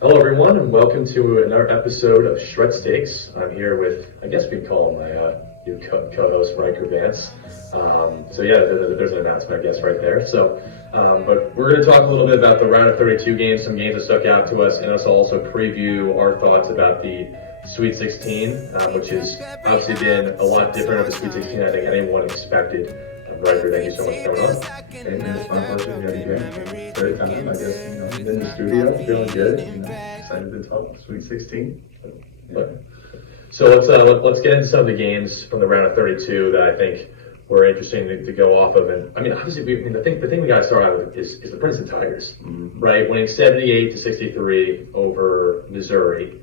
Hello, everyone, and welcome to another episode of Shred Steaks. I'm here with, I guess we call him my new co-host, Ryker Vance. There's an announcement, I guess, right there. But we're going to talk a little bit about the round of 32 games, some games that stuck out to us, and also preview our thoughts about the Sweet 16, which has obviously been a lot different of the Sweet 16 I think anyone expected. Ryker, thank you so much for coming on. Hey man, it's my pleasure to be here. Third time, I guess, in the studio, feeling good, excited to talk Sweet 16. So let's get into some of the games from the round of 32 that I think were interesting to go off of. And I mean, obviously, the thing we got to start out with is the Princeton Tigers, right? Winning 78-63 over Missouri.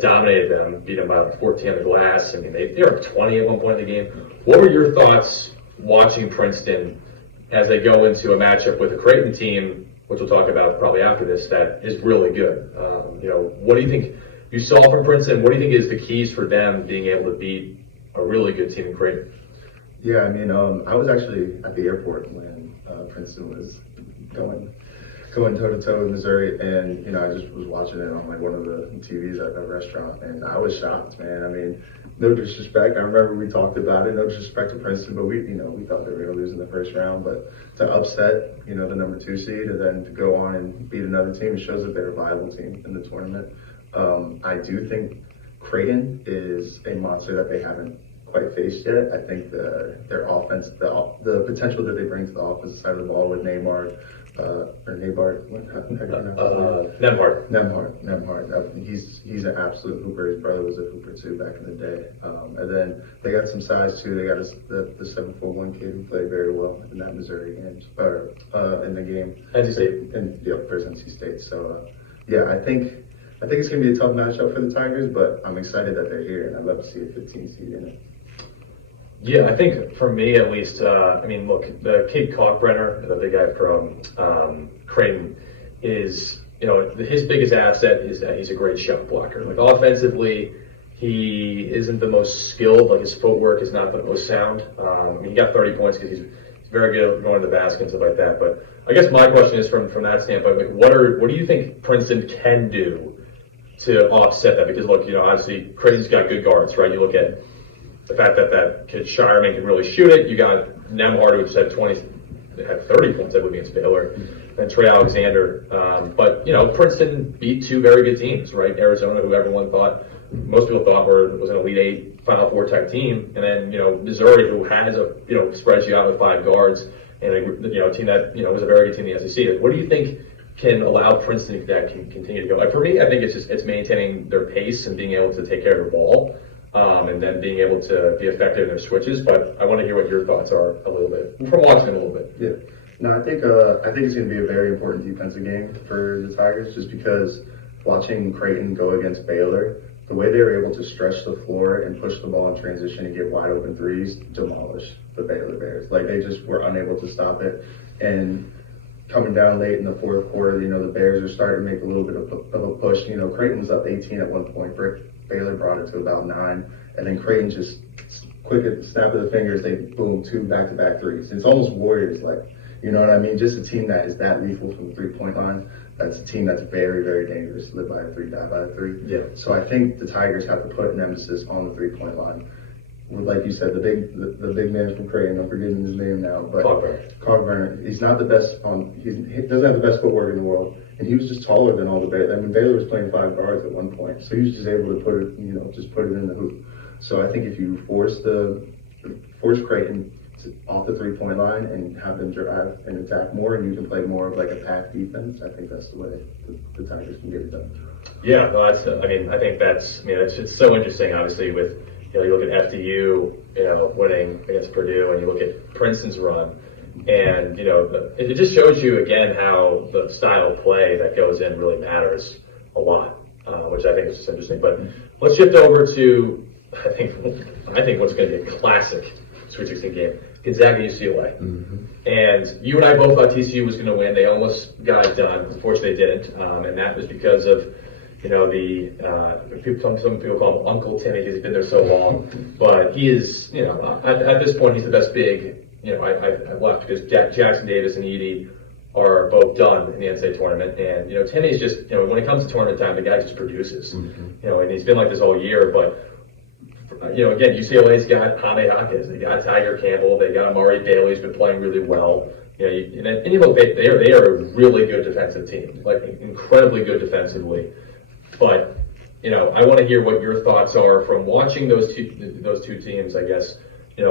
Dominated them, beat them by 14 on the glass. I mean, they were up 20 at one point in the game. What were your thoughts watching Princeton as they go into a matchup with a Creighton team, which we'll talk about probably after this, that is really good? What do you think you saw from Princeton? What do you think is the keys for them being able to beat a really good team in Creighton? Yeah, I mean, I was actually at the airport when Princeton was going toe-to-toe with Missouri, and I just was watching it on like one of the TVs at a restaurant, and I was shocked, man. I mean, no disrespect. I remember we talked about it. No disrespect to Princeton, but we thought they were going to lose in the first round. But to upset, the number 2 seed, and then to go on and beat another team, it shows that they're a viable team in the tournament. I do think Creighton is a monster that they haven't quite faced yet. I think their offense, the potential that they bring to the offensive side of the ball with Neymar. Nemhart. He's an absolute hooper. His brother was a hooper too back in the day. And then they got some size too. They got the 7'1" kid who played very well in that Missouri game, in the game. NC State. First NC State. So I think it's gonna be a tough matchup for the Tigers, but I'm excited that they're here, and I'd love to see a 15 seed in it. Yeah, I think for me at least, look, the kid Kalkbrenner, the big guy from Creighton, is, his biggest asset is that he's a great shot blocker. Like offensively, he isn't the most skilled, like his footwork is not the most sound. He got 30 points because he's very good at going to the basket and stuff like that. But I guess my question is from that standpoint, like what do you think Princeton can do to offset that? Because look, obviously Creighton's got good guards, right? You look at the fact that kid Shireman can really shoot it. You got Nemhart, who just had 30 points, I believe, against Baylor, and Trey Alexander. But Princeton beat 2 very good teams, right? Arizona, who most people thought was an Elite 8, Final Four type team, and then Missouri, who has spreads you out with 5 guards, and a team that was a very good team in the SEC. Like, what do you think can allow Princeton that can continue to go? Like, for me, I think it's maintaining their pace and being able to take care of the ball. And then being able to be effective in their switches. But I want to hear what your thoughts are a little bit from watching them a little bit. Yeah. No, I think it's going to be a very important defensive game for the Tigers, just because watching Creighton go against Baylor, the way they were able to stretch the floor and push the ball in transition and get wide open threes, demolish the Baylor Bears. Like, they just were unable to stop it. And coming down late in the fourth quarter, the Bears are starting to make a little bit of a push. Creighton was up 18 at one point. Baylor brought it to about 9, and then Creighton just quick at the snap of the fingers, they boom 2 back-to-back threes. It's almost Warriors like, you know what I mean? Just a team that is that lethal from the 3-point line. That's a team that's very, very dangerous. Live by a 3, die by a 3. Yeah. So I think the Tigers have to put an emphasis on the 3-point line. Like you said, the big man from Creighton, I'm forgetting his name now, but Kalkbrenner, he's not the best he doesn't have the best footwork in the world, and he was just taller than all the Baylor. I mean, Baylor was playing 5 guards at one point, so he was just able to put it in the hoop. So I think if you force Creighton off the 3-point line and have them drive and attack more, and you can play more of like a pack defense, I think that's the way the Tigers can get it done. Yeah, no, I think it's so interesting, obviously, with you look at FDU, winning against Purdue, and you look at Princeton's run, and it just shows you again how the style of play that goes in really matters a lot, which I think is just interesting. But let's shift over to I think what's going to be a classic Sweet 16 game, Gonzaga UCLA. And you and I both thought TCU was going to win. They almost got it done. Unfortunately, they didn't, and that was because of some people call him Uncle Timmy because he's been there so long, but he is, at this point, he's the best big. I left because Jackson Davis and Edey are both done in the NCAA tournament. And, Timmy's just, when it comes to tournament time, the guy just produces. And he's been like this all year. But, again, UCLA's got Jaime Jaquez. They got Tiger Campbell. They got Amari Bailey, who's been playing really well. They are a really good defensive team, like incredibly good defensively. But, I want to hear what your thoughts are from watching those two teams, I guess. If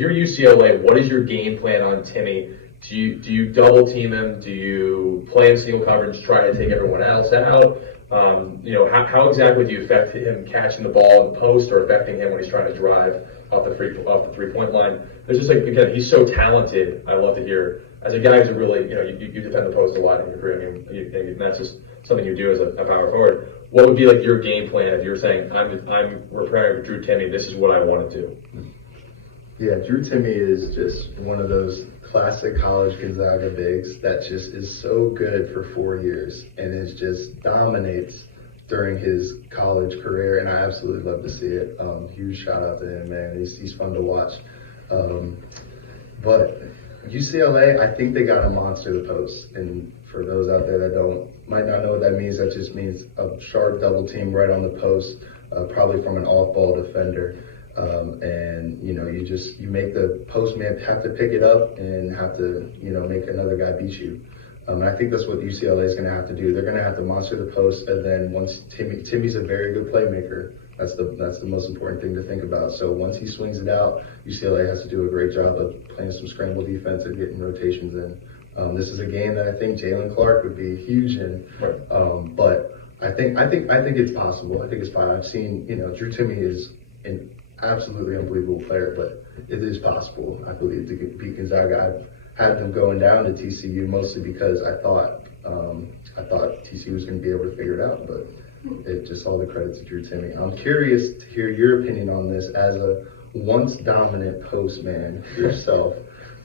you're UCLA, what is your game plan on Timmy? Do you double team him? Do you play him single coverage, try to take everyone else out? How exactly do you affect him catching the ball in the post or affecting him when he's trying to drive off the 3-point line? There's just again, he's so talented. I love to hear as a guy who's a really, you defend the post a lot in your career. I mean, that's just something you do as a power forward. What would be like your game plan if you're saying we're preparing for Drew Timme, this is what I want to do? Yeah, Drew Timme is just one of those classic college Gonzaga bigs that just is so good for 4 years and is just dominates during his college career, and I absolutely love to see it. Huge shout out to him, man. He's fun to watch. But UCLA, I think they got a monster the post, and for those out there that might not know what that means, that just means a sharp double team right on the post, probably from an off-ball defender. And you make the post man have to pick it up and have to make another guy beat you. And I think that's what UCLA is going to have to do. They're going to have to monster the post, and then once Timmy's a very good playmaker. That's the most important thing to think about. So once he swings it out, UCLA has to do a great job of playing some scramble defense and getting rotations in. This is a game that I think Jalen Clark would be huge in. Right. But I think it's possible. I think it's fine. I've seen Drew Timme is an absolutely unbelievable player, but it is possible, I believe, to beat Gonzaga. I've had them going down to TCU mostly because I thought TCU was going to be able to figure it out, but it just all the credit to Drew Timme. I'm curious to hear your opinion on this as a once dominant post man yourself.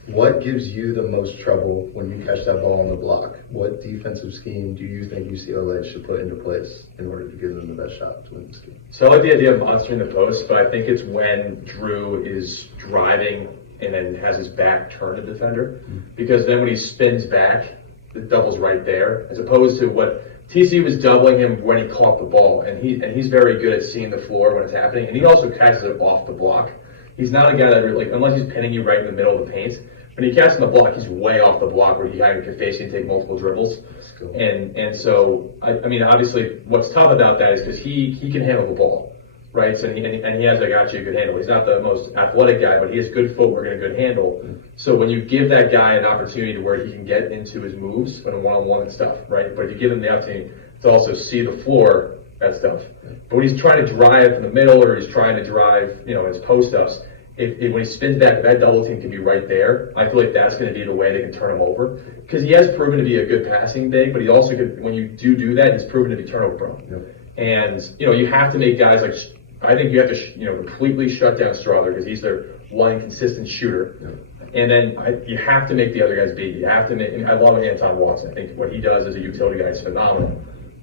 What gives you the most trouble when you catch that ball on the block? What defensive scheme do you think UCLA should put into place in order to give them the best shot to win this game? So I like the idea of monstering the post, but I think it's when Drew is driving and then has his back turned to defender, because then when he spins back, the double's right there, as opposed to what TC was doubling him when he caught the ball, and he's very good at seeing the floor when it's happening, and he also catches it off the block. He's not a guy that really, unless he's pinning you right in the middle of the paint. When he catches the block, he's way off the block where he kind of can face you and take multiple dribbles. Cool. And so, I mean, obviously, what's tough about that is because he can handle the ball, right? So he has actually a good handle. He's not the most athletic guy, but he has good footwork and a good handle. So when you give that guy an opportunity to where he can get into his moves in a one-on-one and stuff, right? But if you give him the opportunity to also see the floor, that's tough. But when he's trying to drive in the middle or he's trying to drive, his post-ups, when he spins back, that double team can be right there. I feel like that's going to be the way they can turn him over. Because he has proven to be a good passing big, but he also could, when you do that, he's proven to be turnover prone. Yep. And, you have to make guys like, I think you have to, completely shut down Strother because he's their one consistent shooter. Yep. And then you have to make the other guys beat. You have to make, I love Anton Watson. I think what he does as a utility guy is phenomenal.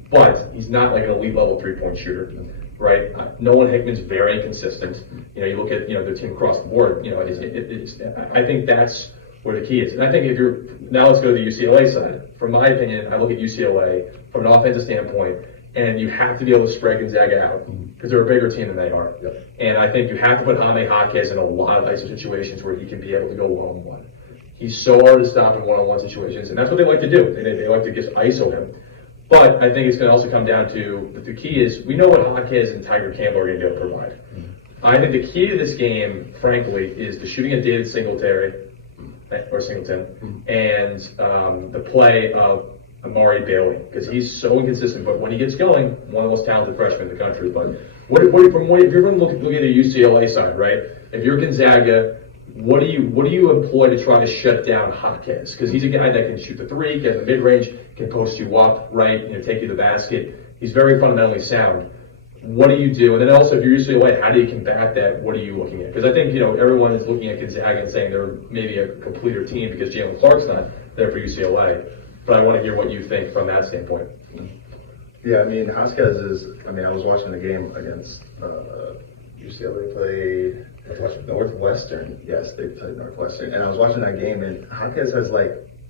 But he's not like an elite level 3-point shooter. Right? Nolan Hickman's very inconsistent. You look at, their team across the board, I think that's where the key is. And I think now let's go to the UCLA side. From my opinion, I look at UCLA from an offensive standpoint, and you have to be able to spread Gonzaga out because they're a bigger team than they are. Yep. And I think you have to put Jaime Jaquez in a lot of ISO situations where he can be able to go one-on-one. He's so hard to stop in one-on-one situations, and that's what they like to do. They like to just ISO him. But I think it's going to also come down to the key is we know what Jaquez and Tiger Campbell are going to be able to provide. I think the key to this game, frankly, is the shooting of David Singleton and the play of Amari Bailey, because he's so inconsistent. But when he gets going, one of the most talented freshmen in the country. But if you're going to look at the UCLA side, right? If you're Gonzaga, what do you employ to try to shut down Jaquez? Because he's a guy that can shoot the three, get in the mid-range, can post you up, right? Take you to the basket. He's very fundamentally sound. What do you do? And then also, if you're UCLA, how do you combat that? What are you looking at? Because I think, everyone is looking at Gonzaga and saying they're maybe a completer team because Jalen Clark's not there for UCLA. But I want to hear what you think from that standpoint. Yeah, I mean, Jaquez I was watching the game against UCLA played Northwestern. Yes, they played Northwestern. And I was watching that game, and Jaquez has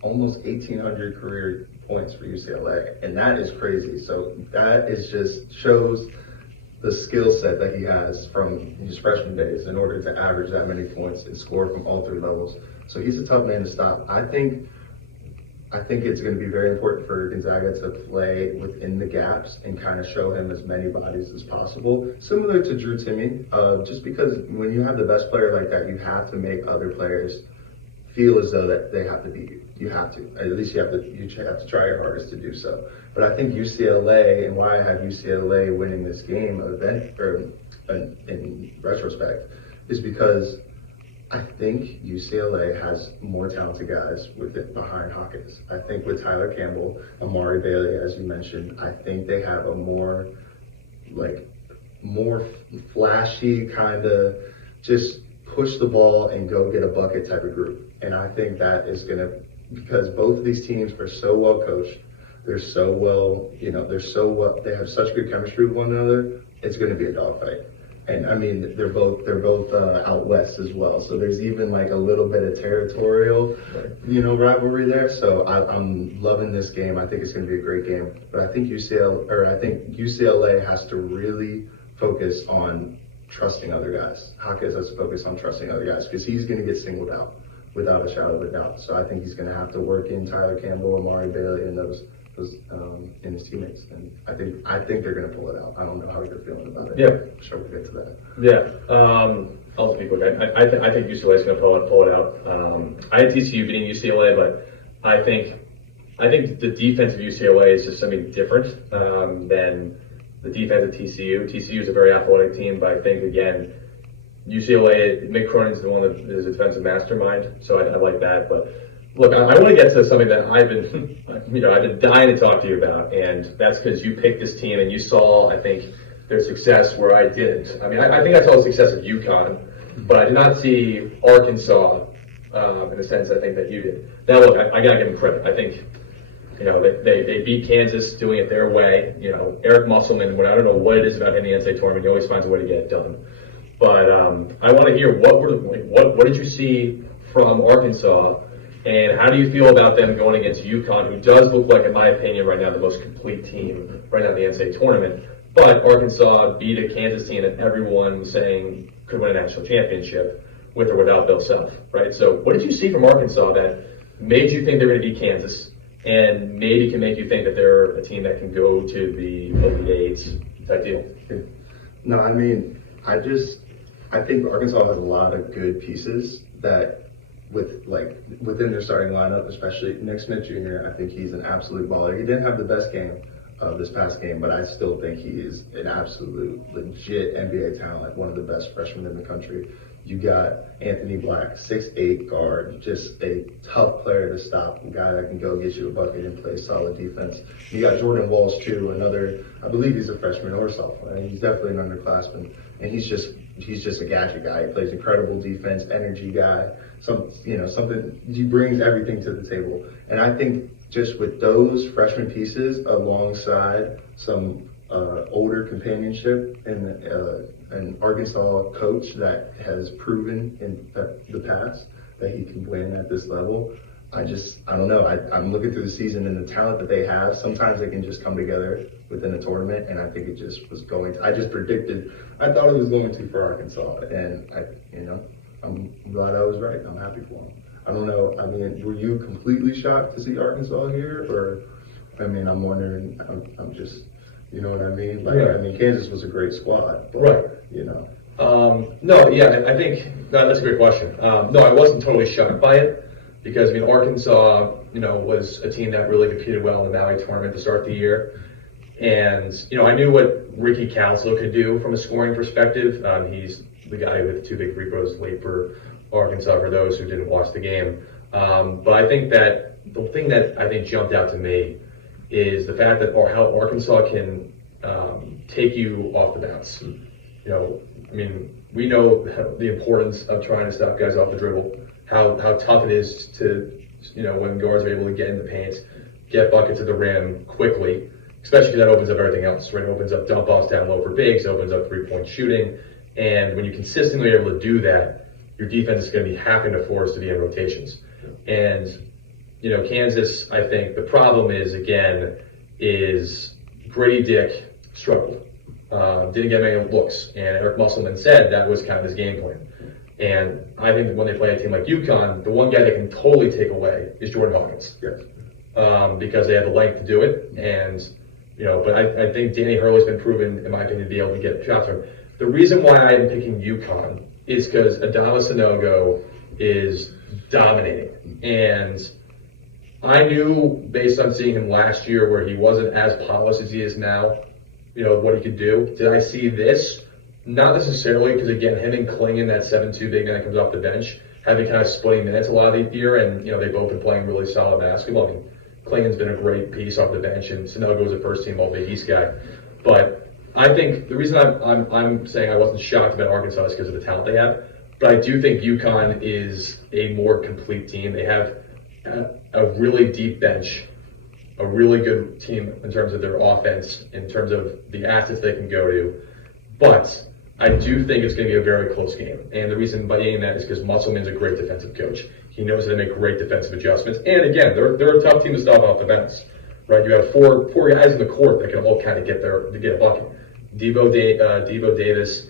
almost 1,800 career points for UCLA, and that is crazy. So that is just shows the skill set that he has from his freshman days in order to average that many points and score from all three levels. So he's a tough man to stop. I think it's going to be very important for Gonzaga to play within the gaps and kind of show him as many bodies as possible, similar to Drew Timme. Just because when you have the best player like that, you have to make other players feel as though that they have to beat you. You have to. At least you have to try your hardest to do so. But I think UCLA, and why I have UCLA winning this game in retrospect, is because I think UCLA has more talented guys behind Hawkins. I think with Tyler Campbell, Amari Bailey, as you mentioned, I think they have a more flashy kind of just push the ball and go get a bucket type of group. And I think that is going to, because both of these teams are so well coached, they have such good chemistry with one another, it's going to be a dogfight. And I mean, they're both out west as well. So there's even like a little bit of territorial, rivalry there. So I'm loving this game. I think it's going to be a great game. But I think UCLA has to really focus on trusting other guys. Hawkins has to focus on trusting other guys because he's going to get singled out without a shadow of a doubt. So I think he's going to have to work in Tyler Campbell, Amari Bailey, and those in his teammates, and I think they're going to pull it out. I don't know how you're feeling about it. Yeah, I'm sure we'll get to that. Yeah, I'll speak quick. I think UCLA is going to pull it out. I had TCU beating UCLA, but I think the defense of UCLA is just something different than the defense of TCU. TCU is a very athletic team, but I think again, UCLA, Mick Cronin's the one that is a defensive mastermind, so I like that, but. Look, I want to get to something that I've been dying to talk to you about, and that's because you picked this team and you saw, I think, their success where I didn't. I mean, I think I saw the success of UConn, but I did not see Arkansas in the sense I think that you did. Now, look, I got to give them credit. I think, they beat Kansas doing it their way. Eric Musselman, I don't know what it is about him in the NCAA tournament, he always finds a way to get it done. But I want to hear what did you see from Arkansas? And how do you feel about them going against UConn, who does look like, in my opinion, right now the most complete team right now in the NCAA tournament? But Arkansas beat a Kansas team that everyone was saying could win a national championship with or without Bill Self, right? So what did you see from Arkansas that made you think they were going to beat Kansas and maybe can make you think that they're a team that can go to the Elite Eight type deal? No, I mean, I think Arkansas has a lot of good pieces that within their starting lineup, especially Nick Smith Jr., I think he's an absolute baller. He didn't have the best game of this past game, but I still think he is an absolute legit NBA talent, one of the best freshmen in the country. You got Anthony Black, 6'8" guard, just a tough player to stop, a guy that can go get you a bucket and play solid defense. You got Jordan Walsh too, I believe he's a freshman or a sophomore. He's definitely an underclassman, and he's just a gadget guy. He plays incredible defense, energy guy. Something he brings everything to the table. And I think just with those freshman pieces alongside some older companionship and an Arkansas coach that has proven in the past that he can win at this level, I don't know. I'm looking through the season and the talent that they have. Sometimes they can just come together within a tournament, and I think it just was going to. I thought it was going to for Arkansas, and I'm glad I was right. I'm happy for them. I don't know. I mean, were you completely shocked to see Arkansas here, or? I mean, I'm wondering. I'm just, you know what I mean? Right. I mean, Kansas was a great squad, but, right? No, yeah, I think that's a great question. No, I wasn't totally shocked by it because Arkansas, was a team that really competed well in the Maui tournament to start the year. And, I knew what Ricky Council could do from a scoring perspective. He's the guy with 2 big free throws late for Arkansas, for those who didn't watch the game. But I think that the thing that I think jumped out to me is the fact that how Arkansas can take you off the bounce. We know the importance of trying to stop guys off the dribble, how tough it is to, when guards are able to get in the paint, get buckets at the rim quickly, especially because that opens up everything else, right? It opens up dump offs down low for bigs, opens up three-point shooting. And when you consistently are able to do that, your defense is going to be having to force to be in rotations. And Kansas, I think the problem is, again, is Grady Dick struggled. Didn't get many looks. And Eric Musselman said that was kind of his game plan. And I think that when they play a team like UConn, the one guy they can totally take away is Jordan Hawkins. Yes. Because they have the length to do it. And, but I think Danny Hurley's been proven, in my opinion, to be able to get shots from him. The reason why I'm picking UConn is because Adama Sanogo is dominating. And I knew, based on seeing him last year, where he wasn't as polished as he is now, what he could do. Did I see this? Not necessarily, because again, him and Klingon, that 7-2 big man that comes off the bench, have been kind of splitting minutes a lot of the year, and they've both been playing really solid basketball. I mean, Klingon's been a great piece off the bench, and Sanogo was a first-team All-Big East guy. But I think the reason I'm saying I wasn't shocked about Arkansas is because of the talent they have. But I do think UConn is a more complete team. They have a really deep bench, a really good team in terms of their offense, in terms of the assets they can go to. But I do think it's going to be a very close game. And the reason being that is because Musselman's a great defensive coach. He knows how to make great defensive adjustments. And again, they're a tough team to stop off the bench. Right? You have four guys in the court that can all kind of get a bucket. Debo Davis,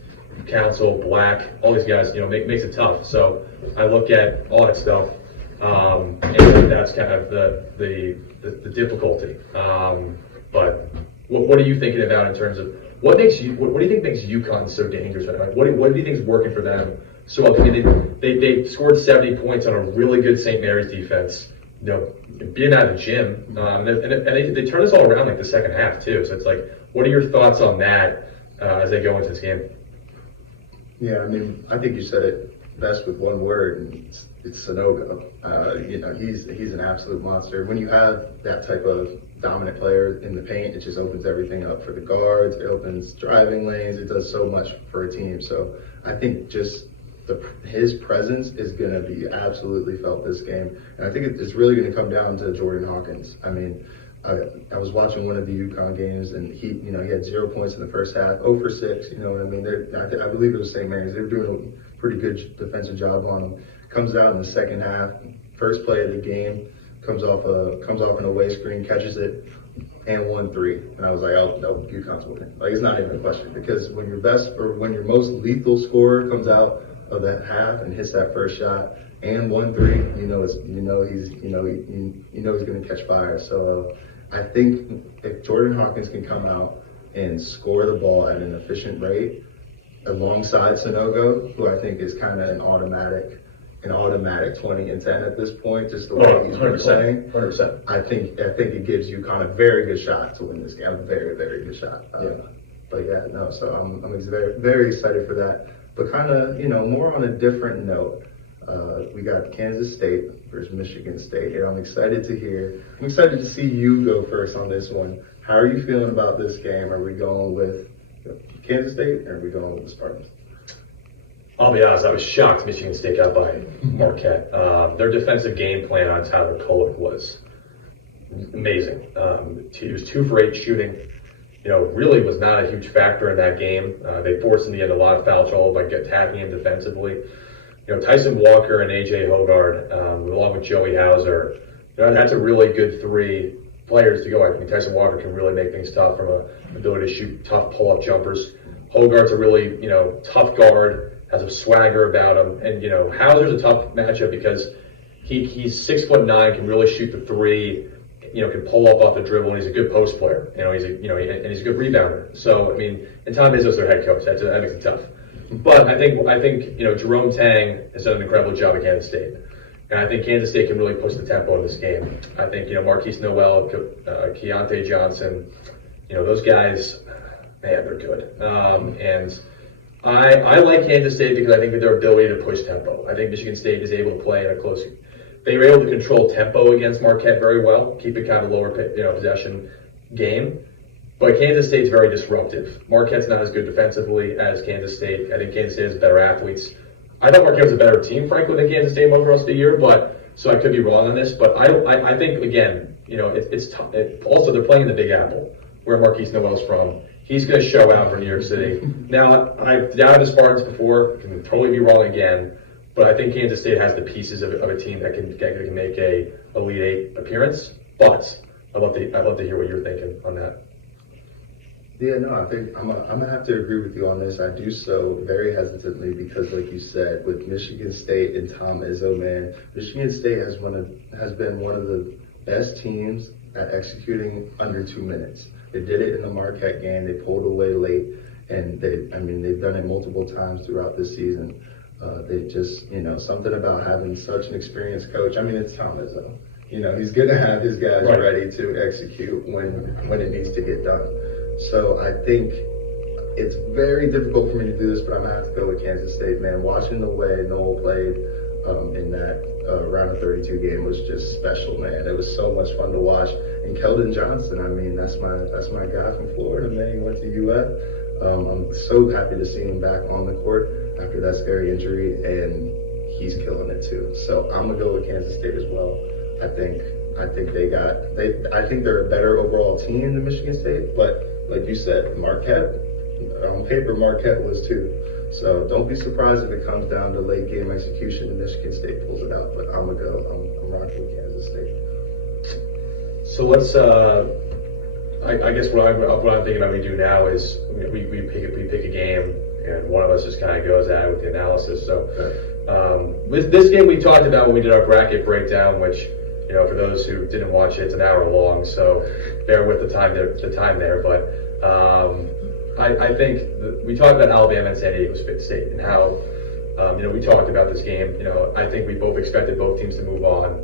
Council, Black, all these guys, makes it tough. So I look at all that stuff, and that's kind of the difficulty. But what are you thinking about in terms of what do you think makes UConn so dangerous right now? What do you think is working for them so well? They scored 70 points on a really good St. Mary's defense. Being out of the gym, and they turn this all around like the second half too. So it's like, what are your thoughts on that as they go into this game? Yeah, I mean, I think you said it best with one word, and it's Sanogo. He's an absolute monster. When you have that type of dominant player in the paint, it just opens everything up for the guards. It opens driving lanes. It does so much for a team. So I think just his presence is going to be absolutely felt this game. And I think it's really going to come down to Jordan Hawkins. I mean, I was watching one of the UConn games, and he had 0 points in the first half, 0 for 6. I mean, I believe it was St. Mary's. They were doing a pretty good defensive job on him. Comes out in the second half, first play of the game, comes off an away screen, catches it, and 1-3. And I was like, oh no, UConn's winning. Like, it's not even a question, because when your most lethal scorer comes out of that half and hits that first shot and 1-3, he's going to catch fire. So I think if Jordan Hawkins can come out and score the ball at an efficient rate alongside Sanogo, who I think is kind of an automatic 20 and 10 at this point, just the way he's been playing. 100%. I think it gives UConn a very good shot to win this game. A very, very good shot. But yeah, no. So I'm very, very excited for that. But kind of, more on a different note, we got Kansas State versus Michigan State here. I'm excited to see you go first on this one. How are you feeling about this game? Are we going with Kansas State or are we going with the Spartans? I'll be honest, I was shocked Michigan State got by Marquette. Their defensive game plan on Tyler Kolek was amazing. He was 2 for 8 shooting. Really was not a huge factor in that game. They forced him to get a lot of foul trouble by attacking him defensively. Tyson Walker and A.J. Hogard, along with Joey Hauser, that's a really good 3 players to go. I think Tyson Walker can really make things tough from an ability to shoot tough pull-up jumpers. Hogard's a really, tough guard, has a swagger about him. And, Hauser's a tough matchup because he's 6'9", can really shoot the 3, can pull up off the dribble, and he's a good post player. He's a good rebounder. So, I mean, and Tom Izzo's their head coach. That makes it tough. But I think Jerome Tang has done an incredible job at Kansas State. And I think Kansas State can really push the tempo in this game. I think, Marquise Noel, Keontae Johnson, those guys, man, they're good. And I like Kansas State because I think that their ability to push tempo. I think Michigan State is able to play in a close. They were able to control tempo against Marquette very well, keep it kind of lower possession game. But Kansas State's very disruptive. Marquette's not as good defensively as Kansas State. I think Kansas State has better athletes. I thought Marquette was a better team, frankly, than Kansas State most of the rest of the year, so I could be wrong on this. But I think, again, it's tough. Also, they're playing in the Big Apple, where Marquise Noel's from. He's going to show out for New York City. Now, I've doubted the Spartans before. I can totally be wrong again. but I think Kansas State has the pieces of a team that can make a Elite Eight appearance. But I'd love to hear what you're thinking on that. Yeah, no, I think I'm gonna have to agree with you on this. I do so very hesitantly because, like you said, with Michigan State and Tom Izzo, man, Michigan State has been one of the best teams at executing under 2 minutes. They did it in the Marquette game. They pulled away late, and they've done it multiple times throughout this season. They just, something about having such an experienced coach. I mean, it's Tom Izzo. He's going to have his guys ready to execute when it needs to get done. So I think it's very difficult for me to do this, but I'm going to have to go with Kansas State, man. Watching the way Noel played in that round of 32 game was just special, man. It was so much fun to watch. And Keldon Johnson, I mean, that's my guy from Florida, man. He went to UF. I'm so happy to see him back on the court after that scary injury, and he's killing it too. So I'm gonna go with Kansas State as well. I think they're a better overall team than Michigan State, but like you said, Marquette, on paper, Marquette was too. So don't be surprised if it comes down to late game execution and Michigan State pulls it out. But I'm rocking with Kansas State. So let's. I guess what I'm thinking about we do now is we pick a game and one of us just kind of goes at it with the analysis. So with this game we talked about when we did our bracket breakdown, which for those who didn't watch it, it's an hour long. So bear with the time there. But I think we talked about Alabama and San Diego State and how we talked about this game. I think we both expected both teams to move on,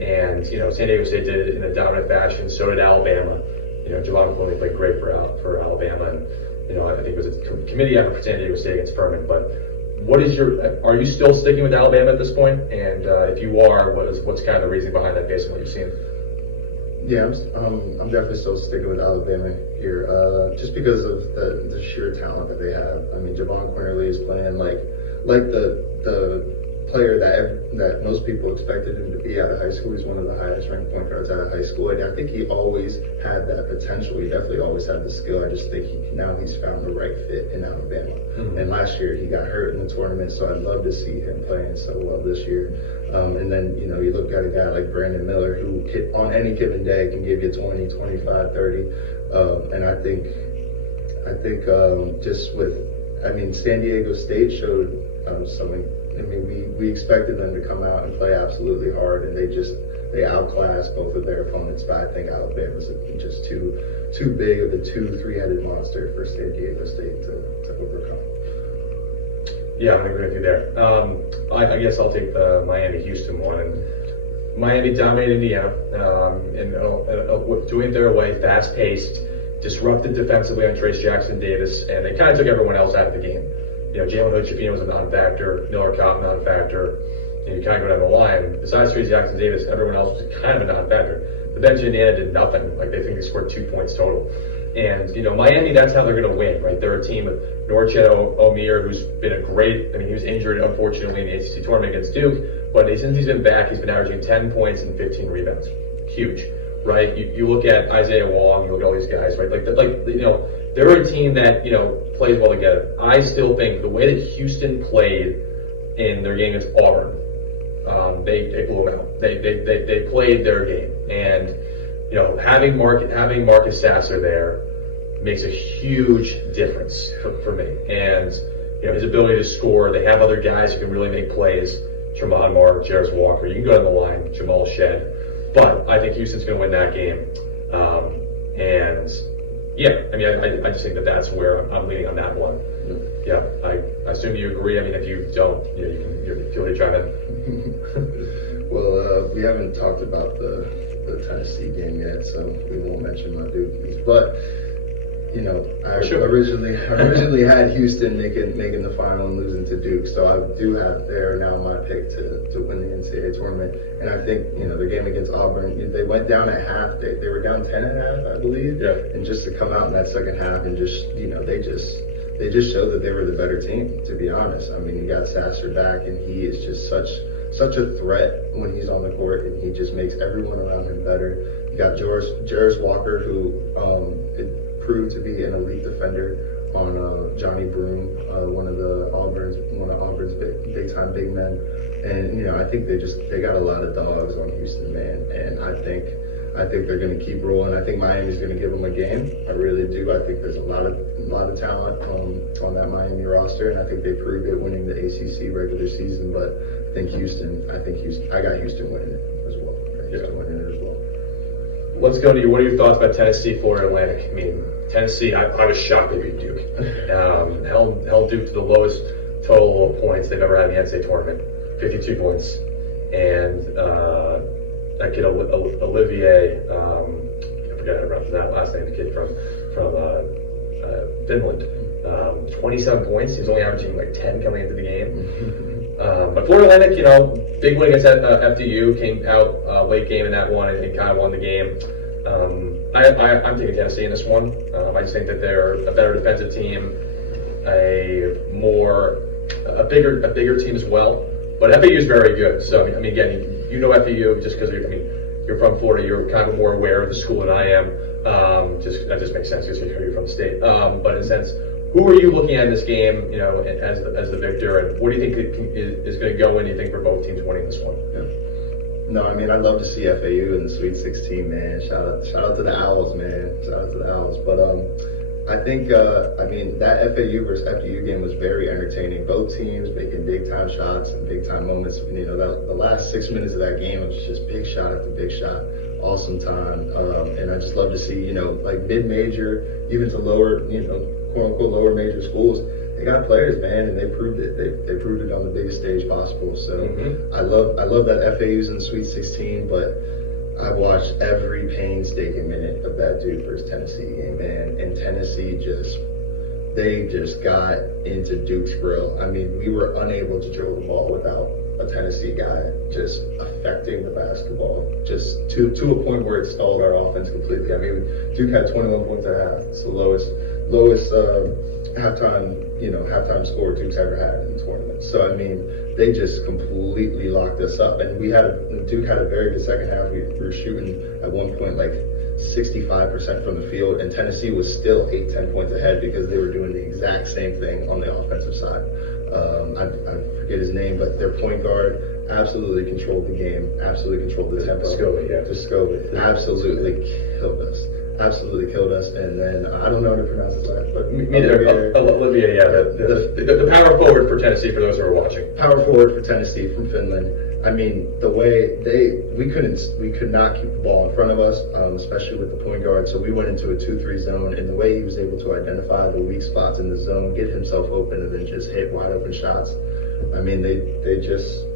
and San Diego State did it in a dominant fashion. So did Alabama. Javon Quinley played great for Alabama, and I think it was a committee effort for San Diego State against Furman. But are you still sticking with Alabama at this point? And if you are, what's kind of the reason behind that based on what you've seen? Yeah, I'm definitely still sticking with Alabama here, just because of the sheer talent that they have. I mean, Javon Quinley is playing like the player that most people expected him to be out of high school. He's one of the highest ranked point guards out of high school, and I think he always had that potential. He definitely always had the skill. I just think now he's found the right fit in Alabama. Mm-hmm. And last year he got hurt in the tournament, so I'd love to see him playing so well this year. And then you look at a guy like Brandon Miller who on any given day can give you 20, 25, 30. And I think San Diego State showed something. I mean, we expected them to come out and play absolutely hard, and they outclassed both of their opponents. But I think Alabama's just too big of a 2-3-headed monster for San Diego State to overcome. Yeah, I'm gonna agree with you there. I guess I'll take the Miami-Houston one. And Miami dominated Indiana, doing it their way, fast-paced, disrupted defensively on Trace Jackson Davis, and they kind of took everyone else out of the game. Jalen Hood-Schifino was a non-factor, Miller Kopp non-factor. You kind of go down the line. Besides Trace Jackson Davis, everyone else was kind of a non-factor. The bench in Indiana did nothing. Like, they think they scored 2 points total. And, Miami, that's how they're going to win, right? They're a team with Norchet Omir, who's been he was injured, unfortunately, in the ACC tournament against Duke. But since he's been back, he's been averaging 10 points and 15 rebounds. Huge, right? You look at Isaiah Wong, you look at all these guys, right? They're a team that, plays well together. I still think the way that Houston played in their game against Auburn, they blew them out. They played their game. And, having Marcus Sasser there makes a huge difference for me. And, his ability to score, they have other guys who can really make plays. Tremont Mark, Jarris Walker, you can go down the line, Jamal Shed. But I think Houston's going to win that game. I just think that's where I'm leaning on that one. Yeah, I assume you agree. I mean, if you don't, you can feel free to chime in. Well, we haven't talked about the Tennessee game yet, so we won't mention my Dukies. But I originally had Houston making the final and losing to Duke, so I do have there now my pick to win the NCAA tournament. And I think the game against Auburn, they went down at half. They were down 10 at half, I believe. Yeah. And just to come out in that second half and just they just showed that they were the better team. To be honest, I mean, you got Sasser back, and he is just such a threat when he's on the court, and he just makes everyone around him better. You got Jarris Walker, who it proved to be an elite defender on Johnny Broom, one of Auburn's big time big men. And I think they got a lot of dogs on Houston, man. And I think they're going to keep rolling. I think Miami's going to give them a game. I really do. I think there's a lot of talent on that Miami roster, and I think they proved it winning the ACC regular season. But I got Houston winning it as well. Let's go to you. What are your thoughts about Tennessee, Florida Atlantic? I mean, Tennessee, I was shocked they beat Duke. Held Duke to the lowest total of points they've ever had in the NCAA tournament, 52 points. And that kid, Olivier, I forgot about that last name, the kid from Finland, 27 points. He was only averaging like 10 coming into the game. But Florida Atlantic, big win against FDU, came out late game in that one and kind of won the game. I'm taking Tennessee in this one. I just think that they're a better defensive team, a bigger team as well. But FAU is very good. So I mean, again, FAU just because you're from Florida, you're kind of more aware of the school than I am. That just makes sense because you're from the state. But in a sense, who are you looking at in this game, as the victor, and what do you think is going to go in? You think for both teams winning this one? Yeah. No, I mean, I'd love to see FAU in the Sweet 16, man. Shout out to the Owls, man. Shout out to the Owls. But I think that FAU versus FDU game was very entertaining. Both teams making big time shots and big time moments. The last 6 minutes of that game was just big shot after big shot. Awesome time, and I just love to see like mid-major, even to lower quote unquote lower major schools. They got players, man, and they proved it. They proved it on the biggest stage possible. So I love that FAU's in the Sweet 16, but I've watched every painstaking minute of that Duke versus Tennessee game, man, and Tennessee just got into Duke's grill. I mean, we were unable to dribble the ball without a Tennessee guy just affecting the basketball, just to a point where it stalled our offense completely. I mean, Duke had 21 points at half. It's the lowest halftime score Duke's ever had in the tournament. So I mean, they just completely locked us up, and Duke had a very good second half. We were shooting at one point like 65% from the field, and Tennessee was still 8-10 points ahead because they were doing the exact same thing on the offensive side. I forget his name, but their point guard absolutely controlled the game, absolutely controlled the tempo. Scobie absolutely killed us. And then I don't know how to pronounce his last, but Olivier, the power forward for Tennessee, for those who are watching. Power forward for Tennessee from Finland. I mean, the way we could not keep the ball in front of us, especially with the point guard. So we went into a 2-3 zone, and the way he was able to identify the weak spots in the zone, get himself open, and then just hit wide open shots. I mean, they just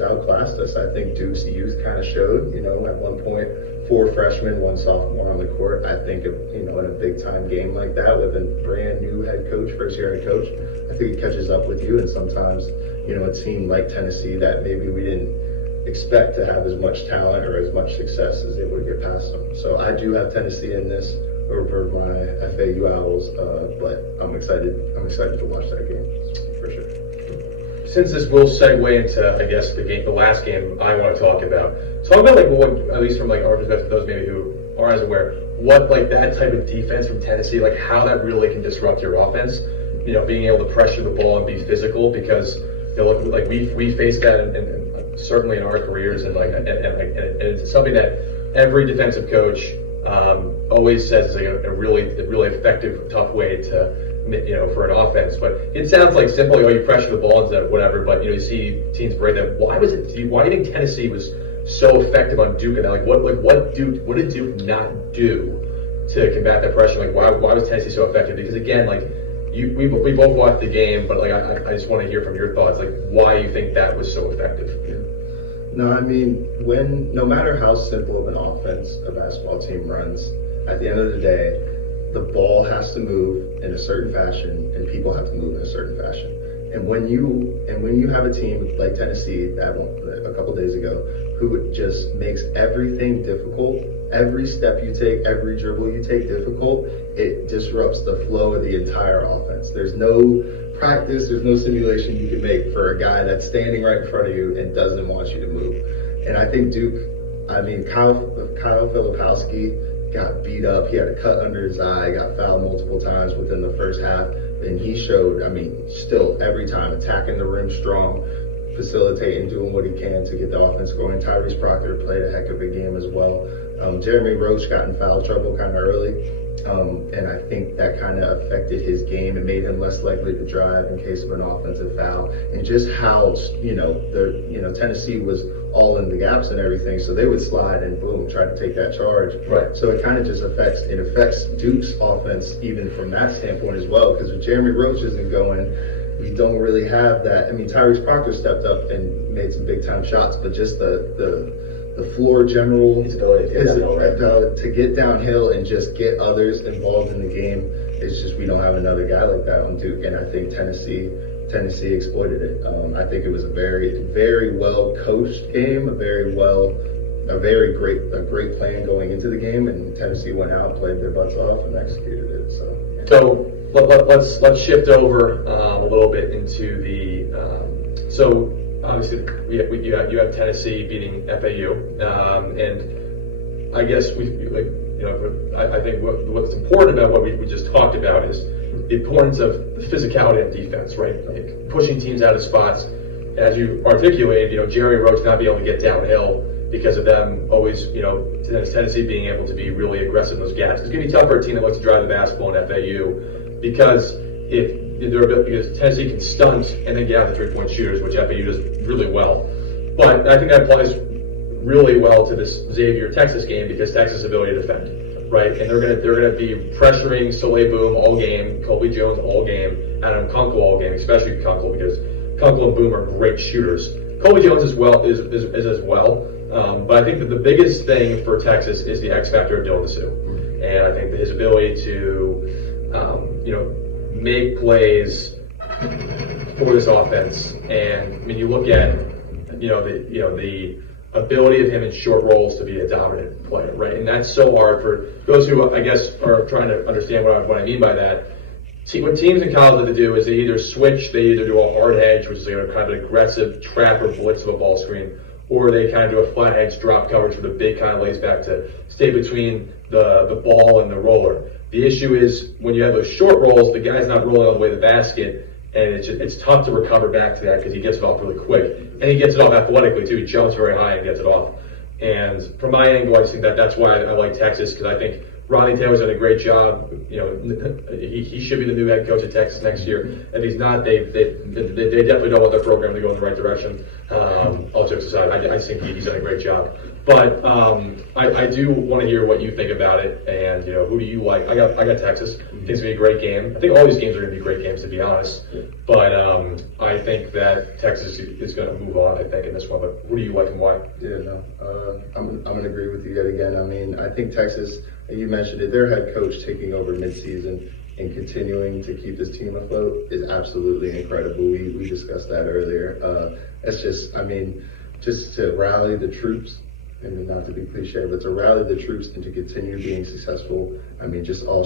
outclassed us. I think Duke's youth kind of showed. At one point, 4 freshmen, 1 sophomore on the court. I think in a big time game like that with a brand new head coach, first year head coach, I think it catches up with you, and sometimes a team like Tennessee that maybe we didn't expect to have as much talent or as much success as able to get past them. So I do have Tennessee in this over my FAU Owls, but I'm excited to watch that game for sure. Since this will segue into, I guess, the last game I want to talk about. Talk about what, at least from our perspective, those maybe who aren't as aware, what that type of defense from Tennessee, how that really can disrupt your offense. Being able to pressure the ball and be physical, because we faced that and certainly in our careers, and it's something that every defensive coach always says is a really effective, tough way to for an offense. But it sounds simple, you pressure the ball and whatever. But you see teams break that. Why do you think Tennessee was so effective on Duke? And what did Duke not do to combat that pressure? Why was Tennessee so effective? Because again, we both watched the game, but I just want to hear from your thoughts, why you think that was so effective. Yeah. No, I mean, no matter how simple of an offense a basketball team runs, at the end of the day, the ball has to move in a certain fashion, and people have to move in a certain fashion. And when you have a team like Tennessee that a couple days ago, who just makes everything difficult, every step you take, every dribble you take difficult, it disrupts the flow of the entire offense. There's no practice, there's no simulation you can make for a guy that's standing right in front of you and doesn't want you to move. And I think Duke, Kyle Filipowski got beat up. He had a cut under his eye, got fouled multiple times within the first half. And he showed, still every time attacking the rim strong, facilitating, doing what he can to get the offense going. Tyrese Proctor played a heck of a game as well. Jeremy Roach got in foul trouble kind of early. And I think that kind of affected his game and made him less likely to drive in case of an offensive foul. And just how, Tennessee was all in the gaps and everything, so they would slide and boom, try to take that charge. Right. So it kind of just affects Duke's offense even from that standpoint as well. Because if Jeremy Roach isn't going, we don't really have that. Tyrese Proctor stepped up and made some big time shots, but just the floor general his ability to get downhill and just get others involved in the game. It's just we don't have another guy like that on Duke, and I think Tennessee exploited it. I think it was a very, very well coached game, a great plan going into the game, and Tennessee went out, played their butts off, and executed it. So let's shift over a little bit into the so. Obviously, you have Tennessee beating FAU, and I guess I think what's important about what we just talked about is the importance of the physicality of defense, right? Like pushing teams out of spots, as you articulated. Jerry Roach not being able to get downhill because of them always, Tennessee being able to be really aggressive in those gaps. It's going to be tough for a team that wants to drive the basketball in FAU because Tennessee can stunt and then get out the three-point shooters, which FAU does really well. But I think that applies really well to this Xavier-Texas game because Texas' ability to defend, right? And they're gonna be pressuring Soleil Boom all game, Colby Jones all game, Adam Kunkel all game, especially Kunkel because Kunkel and Boom are great shooters. Colby Jones as well is as well. But I think that the biggest thing for Texas is the X factor of Dylan Disu, and I think that his ability to make plays for this offense. And when you look at the ability of him in short rolls to be a dominant player, right? And that's so hard for those who I guess are trying to understand what I mean by that. What teams in college like to do is they either do a hard hedge, which is kind of an aggressive trap or blitz of a ball screen, or they kind of do a flat hedge drop coverage with a big kind of lays back to stay between the ball and the roller. The issue is when you have those short rolls, the guy's not rolling all the way to the basket, and it's tough to recover back to that because he gets it off really quick. And he gets it off athletically, too. He jumps very high and gets it off. And from my angle, I just think that's why I like Texas, because I think Ronnie Taylor's done a great job. He should be the new head coach at Texas next year. If he's not, they definitely don't want their program to go in the right direction. All jokes aside, I just think he's done a great job. But I do want to hear what you think about it, and who do you like? I got Texas. I think it's gonna be a great game. I think all these games are gonna be great games, to be honest. But I think that Texas is gonna move on. I think in this one. But who do you like and why? Yeah, no, I'm gonna agree with you yet again. I think Texas. And you mentioned it, their head coach taking over midseason and continuing to keep this team afloat is absolutely incredible. We discussed that earlier. It's just, just to rally the troops, not to be cliche, but to rally the troops and to continue being successful. Just all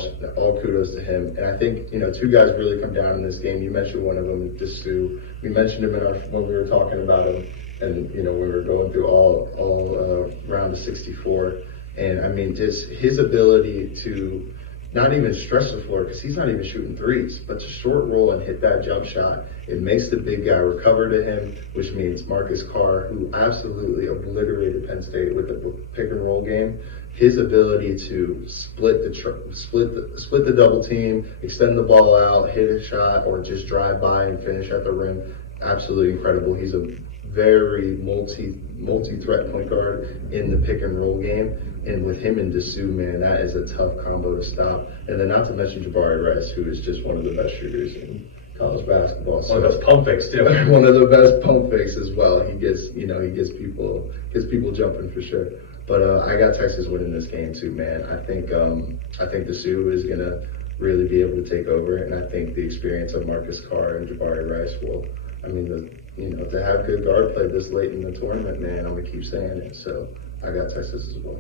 kudos to him. And I think, two guys really come down in this game. You mentioned one of them, Disu. We mentioned him when we were talking about him, and we were going through all round of 64. And just his ability to not even stretch the floor, because he's not even shooting threes, but to short roll and hit that jump shot, it makes the big guy recover to him, which means Marcus Carr, who absolutely obliterated Penn State with the pick and roll game, his ability to split the double team, extend the ball out, hit a shot, or just drive by and finish at the rim, absolutely incredible. He's a very multi-threat point guard in the pick and roll game. And with him and Disu, man, that is a tough combo to stop. And then not to mention Jabari Rice, who is just one of the best shooters in college basketball. So one of those pump fakes too. One of the best pump fakes as well. He gets people jumping for sure. But I got Texas winning this game too, man. I think Disu is gonna really be able to take over, and I think the experience of Marcus Carr and Jabari Rice will. To have good guard play this late in the tournament, man, I'm gonna keep saying it. So I got Texas as well.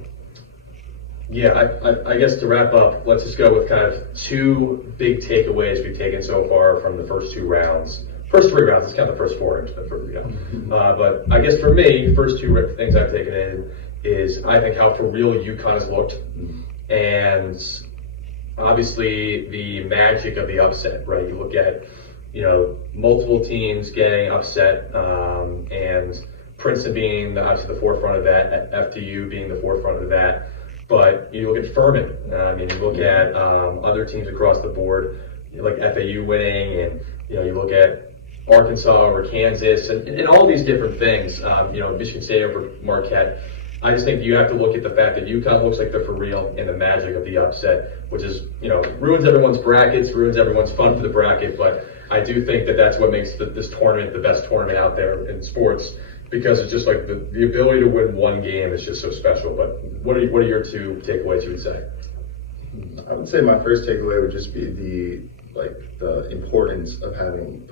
Yeah, I guess to wrap up, let's just go with kind of two big takeaways we've taken so far from the first two rounds. First three rounds, let's count the first four. But I guess for me, first two things I've taken in is I think how for real UConn has looked, and obviously the magic of the upset, right? You look at, multiple teams getting upset, and Princeton being obviously the forefront of that, FDU being the forefront of that. But you look at Furman, you look at other teams across the board, like FAU winning, and you look at Arkansas over Kansas, and all these different things. Michigan State over Marquette. I just think you have to look at the fact that UConn looks like they're for real in the magic of the upset, which is, ruins everyone's brackets, ruins everyone's fun for the bracket. But I do think that that's what makes this tournament the best tournament out there in sports, because it's just like the ability to win one game is just so special. But what are your two takeaways, you would say? I would say my first takeaway would just be the importance of having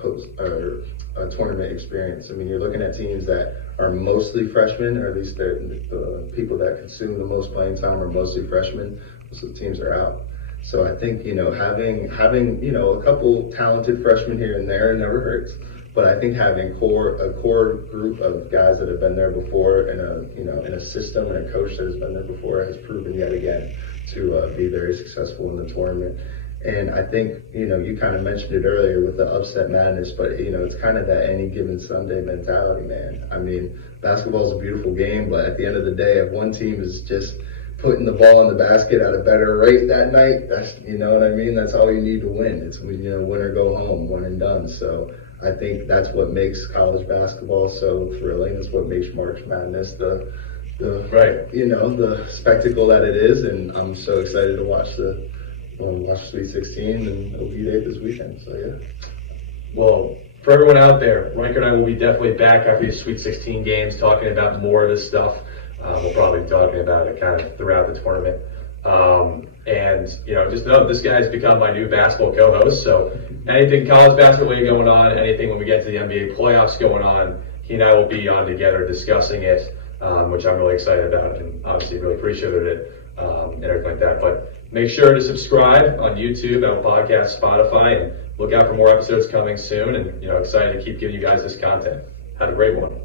a tournament experience. I mean, you're looking at teams that are mostly freshmen, or at least the people that consume the most playing time are mostly freshmen. Most of the teams are out. So I think, having a couple talented freshmen here and there never hurts. But I think having a core group of guys that have been there before, in a system and a coach that has been there before, has proven yet again to be very successful in the tournament. And I think, you kind of mentioned it earlier with the upset madness, but, it's kind of that any given Sunday mentality, man. I mean, basketball is a beautiful game, but at the end of the day, if one team is just putting the ball in the basket at a better rate that night, that's, what I mean? That's all you need to win. It's, win or go home, one and done. So I think that's what makes college basketball so thrilling. It's what makes March Madness the spectacle that it is. And I'm so excited to watch Sweet 16 and Elite 8 this weekend. So yeah. Well, for everyone out there, Ryker and I will be definitely back after these Sweet 16 games, talking about more of this stuff. We'll probably be talking about it kind of throughout the tournament. And just know this guy's become my new basketball co-host. So anything college basketball league going on, anything when we get to the NBA playoffs going on, he and I will be on together discussing it, which I'm really excited about, and obviously really appreciated it, and everything like that. But make sure to subscribe on YouTube, Apple Podcasts, Spotify, and look out for more episodes coming soon. And excited to keep giving you guys this content. Have a great one.